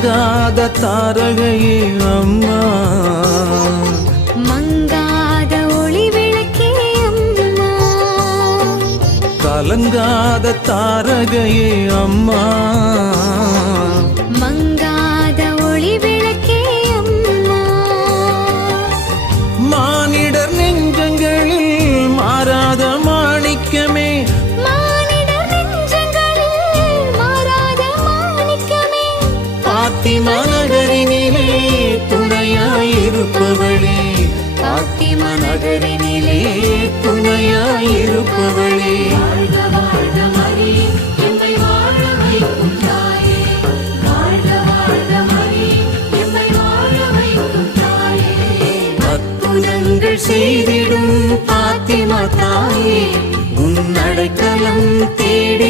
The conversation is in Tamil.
கலங்காத தாரகையே அம்மா, மங்காத ஒளி விளக்கே அம்மா, கலங்காத தாரகையே அம்மா, மங்காத ஒளி விளக்கே அம்மா. மானிடர் நெஞ்சங்களில் மாறாத மாணிக்கமே, மானிடர் நெஞ்சங்களில் மாறாத மாணிக்கமே, பாத்திமா நகரினிலே துணையாயிருப்பவளே, பாத்திமா நகரினிலே துணையாயிருப்பவளே. வாழ்க வாழ்க மரியே, எம்மை வாழ வைக்கும் தாயே. வாழ்க வாழ்க மரியே, எம்மை வாழ வைக்கும் தாயே. அற்புதங்கள் செய்திடும் பாத்திமா தாயே, உன் அடைக்கலம் தேடி